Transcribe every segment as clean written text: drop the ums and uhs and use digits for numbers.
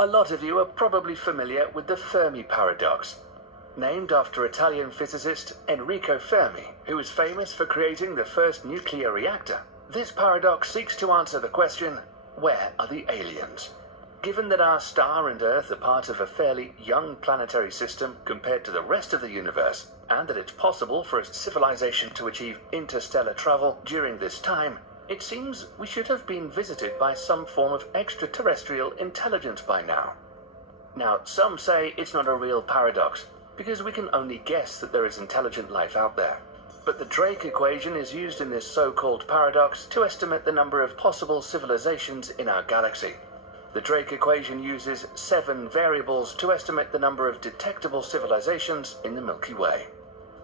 A lot of you are probably familiar with the Fermi Paradox, named after Italian physicist Enrico Fermi, who is famous for creating the first nuclear reactor. This paradox seeks to answer the question, where are the aliens? Given that our star and Earth are part of a fairly young planetary system compared to the rest of the universe, and that it's possible for a civilization to achieve interstellar travel during this time, it seems we should have been visited by some form of extraterrestrial intelligence by now. Now, some say it's not a real paradox, because we can only guess that there is intelligent life out there. But the Drake equation is used in this so-called paradox to estimate the number of possible civilizations in our galaxy. The Drake equation uses 7 variables to estimate the number of detectable civilizations in the Milky Way.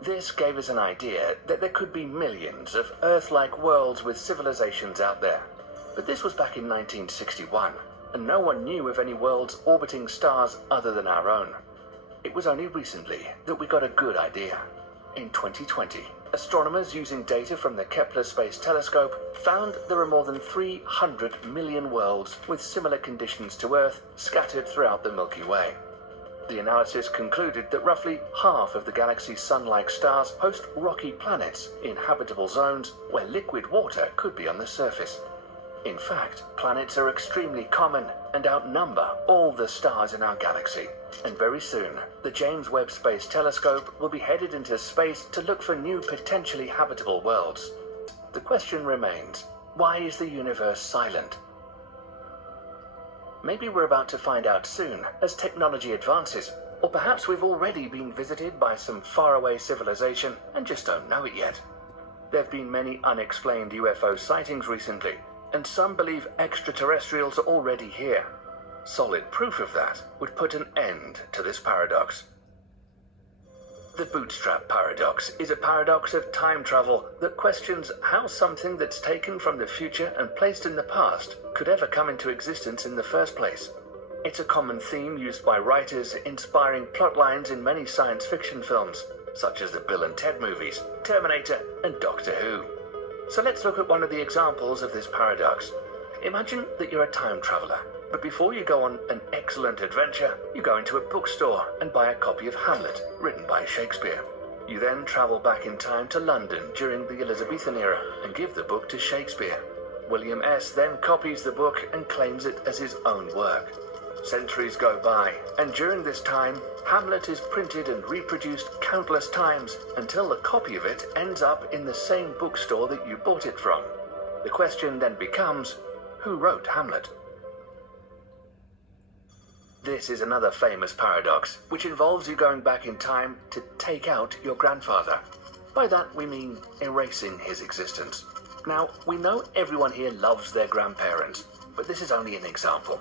This gave us an idea that there could be millions of Earth-like worlds with civilizations out there. But this was back in 1961, and no one knew of any worlds orbiting stars other than our own. It was only recently that we got a good idea. In 2020, astronomers using data from the Kepler Space Telescope found there are more than 300 million worlds with similar conditions to Earth scattered throughout the Milky Way. The analysis concluded that roughly half of the galaxy's sun-like stars host rocky planets in habitable zones where liquid water could be on the surface. In fact, planets are extremely common and outnumber all the stars in our galaxy. And very soon, the James Webb Space Telescope will be headed into space to look for new potentially habitable worlds. The question remains, why is the universe silent? Maybe we're about to find out soon as technology advances, or perhaps we've already been visited by some faraway civilization and just don't know it yet. There have been many unexplained UFO sightings recently, and some believe extraterrestrials are already here. Solid proof of that would put an end to this paradox. The bootstrap paradox is a paradox of time travel that questions how something that's taken from the future and placed in the past could ever come into existence in the first place. It's a common theme used by writers inspiring plot lines in many science fiction films, such as the Bill and Ted movies, Terminator, and Doctor Who. So let's look at one of the examples of this paradox. Imagine that you're a time traveler, but before you go on an excellent adventure, you go into a bookstore and buy a copy of Hamlet, written by Shakespeare. You then travel back in time to London during the Elizabethan era and give the book to Shakespeare. William S. then copies the book and claims it as his own work. Centuries go by, and during this time, Hamlet is printed and reproduced countless times until the copy of it ends up in the same bookstore that you bought it from. The question then becomes, who wrote Hamlet? This is another famous paradox, which involves you going back in time to take out your grandfather. By that we mean erasing his existence. Now, we know everyone here loves their grandparents, but this is only an example.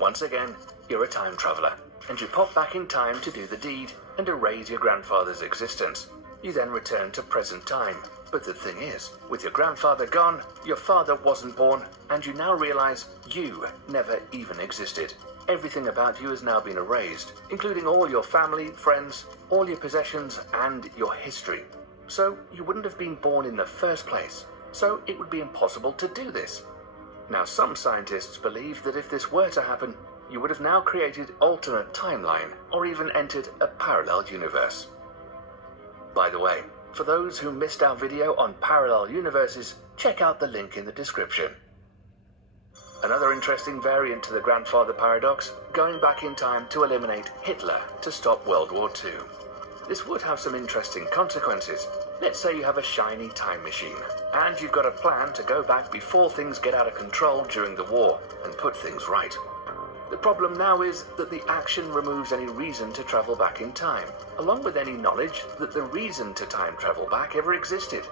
Once again, you're a time traveler, and you pop back in time to do the deed and erase your grandfather's existence. You then return to present time. But the thing is, with your grandfather gone, your father wasn't born, and you now realize you never even existed. Everything about you has now been erased, including all your family, friends, all your possessions, and your history. So you wouldn't have been born in the first place. So it would be impossible to do this. Now, some scientists believe that if this were to happen, you would have now created alternate timeline, or even entered a parallel universe. By the way, for those who missed our video on parallel universes, check out the link in the description. Another interesting variant to the grandfather paradox, going back in time to eliminate Hitler to stop World War II. This would have some interesting consequences. Let's say you have a shiny time machine, and you've got a plan to go back before things get out of control during the war and put things right. The problem now is that the action removes any reason to travel back in time, along with any knowledge that the reason to time travel back ever existed.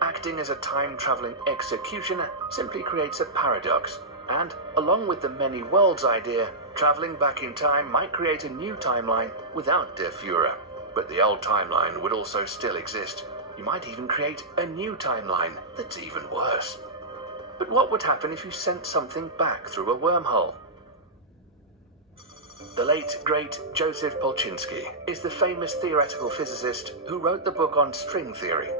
Acting as a time-traveling executioner simply creates a paradox, and, along with the many worlds idea, traveling back in time might create a new timeline without Der Fuhrer. But the old timeline would also still exist. You might even create a new timeline that's even worse. But what would happen if you sent something back through a wormhole? The late, great Joseph Polchinski is the famous theoretical physicist who wrote the book on string theory.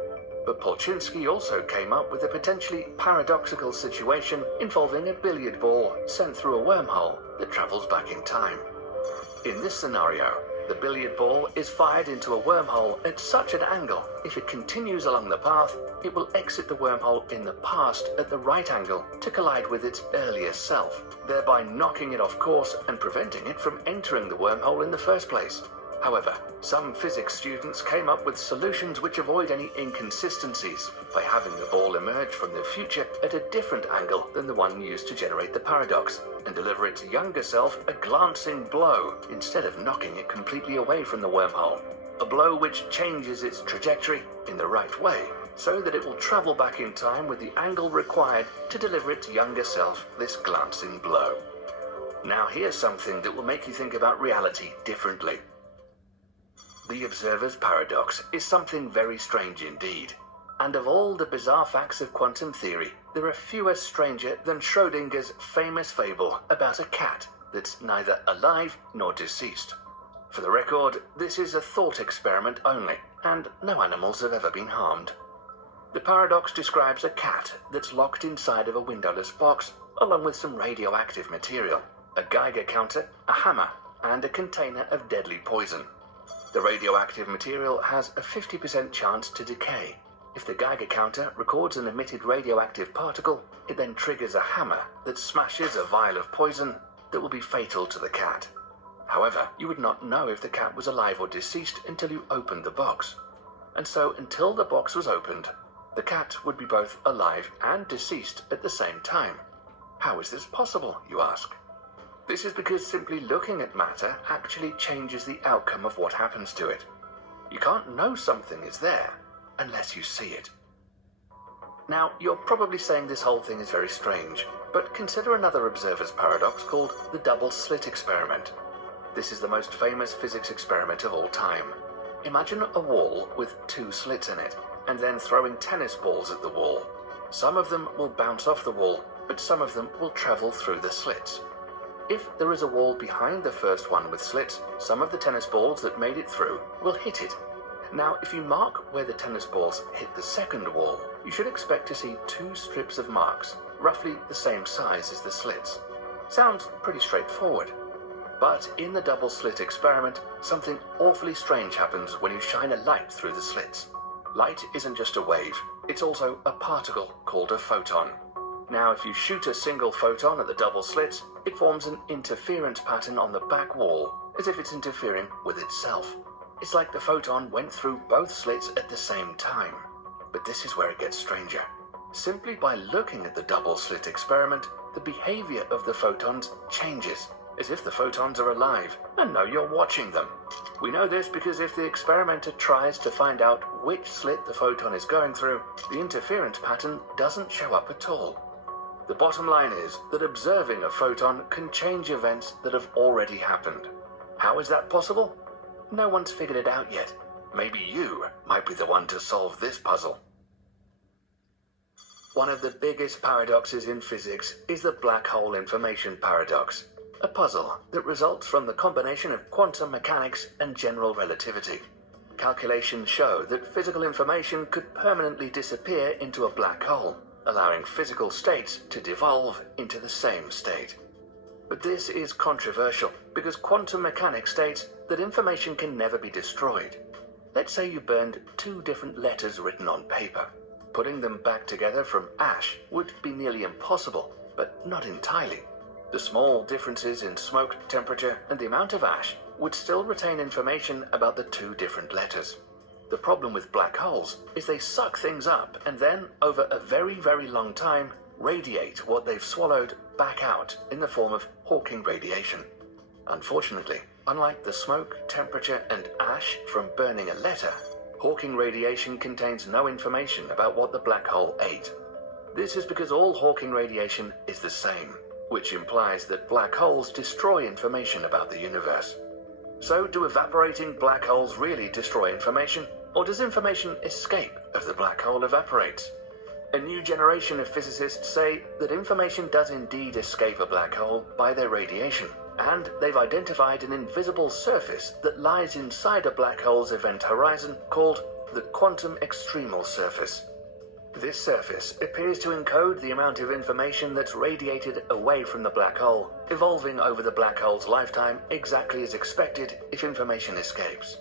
But Polchinski also came up with a potentially paradoxical situation involving a billiard ball sent through a wormhole that travels back in time. In this scenario, the billiard ball is fired into a wormhole at such an angle, if it continues along the path, it will exit the wormhole in the past at the right angle to collide with its earlier self, thereby knocking it off course and preventing it from entering the wormhole in the first place. However, some physics students came up with solutions which avoid any inconsistencies by having the ball emerge from the future at a different angle than the one used to generate the paradox, and deliver its younger self a glancing blow instead of knocking it completely away from the wormhole. A blow which changes its trajectory in the right way, so that it will travel back in time with the angle required to deliver its younger self this glancing blow. Now here's something that will make you think about reality differently. The observer's paradox is something very strange indeed. And of all the bizarre facts of quantum theory, there are fewer stranger than Schrödinger's famous fable about a cat that's neither alive nor deceased. For the record, this is a thought experiment only, and no animals have ever been harmed. The paradox describes a cat that's locked inside of a windowless box, along with some radioactive material, a Geiger counter, a hammer, and a container of deadly poison. The radioactive material has a 50% chance to decay. If the Geiger counter records an emitted radioactive particle, it then triggers a hammer that smashes a vial of poison that will be fatal to the cat. However, you would not know if the cat was alive or deceased until you opened the box. And so, until the box was opened, the cat would be both alive and deceased at the same time. How is this possible, you ask? This is because simply looking at matter actually changes the outcome of what happens to it. You can't know something is there unless you see it. Now, you're probably saying this whole thing is very strange, but consider another observer's paradox called the double slit experiment. This is the most famous physics experiment of all time. Imagine a wall with two slits in it, and then throwing tennis balls at the wall. Some of them will bounce off the wall, but some of them will travel through the slits. If there is a wall behind the first one with slits, some of the tennis balls that made it through will hit it. Now, if you mark where the tennis balls hit the second wall, you should expect to see two strips of marks, roughly the same size as the slits. Sounds pretty straightforward. But in the double slit experiment, something awfully strange happens when you shine a light through the slits. Light isn't just a wave, it's also a particle called a photon. Now, if you shoot a single photon at the double slits, it forms an interference pattern on the back wall, as if it's interfering with itself. It's like the photon went through both slits at the same time. But this is where it gets stranger. Simply by looking at the double slit experiment, the behavior of the photons changes, as if the photons are alive and know you're watching them. We know this because if the experimenter tries to find out which slit the photon is going through, the interference pattern doesn't show up at all. The bottom line is that observing a photon can change events that have already happened. How is that possible? No one's figured it out yet. Maybe you might be the one to solve this puzzle. One of the biggest paradoxes in physics is the black hole information paradox, a puzzle that results from the combination of quantum mechanics and general relativity. Calculations show that physical information could permanently disappear into a black hole, allowing physical states to devolve into the same state. But this is controversial because quantum mechanics states that information can never be destroyed. Let's say you burned two different letters written on paper. Putting them back together from ash would be nearly impossible, but not entirely. The small differences in smoke temperature and the amount of ash would still retain information about the two different letters. The problem with black holes is they suck things up and then, over a very, very long time, radiate what they've swallowed back out in the form of Hawking radiation. Unfortunately, unlike the smoke, temperature, and ash from burning a letter, Hawking radiation contains no information about what the black hole ate. This is because all Hawking radiation is the same, which implies that black holes destroy information about the universe. So, do evaporating black holes really destroy information, or does information escape as the black hole evaporates? A new generation of physicists say that information does indeed escape a black hole by their radiation, and they've identified an invisible surface that lies inside a black hole's event horizon called the quantum extremal surface. This surface appears to encode the amount of information that's radiated away from the black hole, evolving over the black hole's lifetime exactly as expected if information escapes.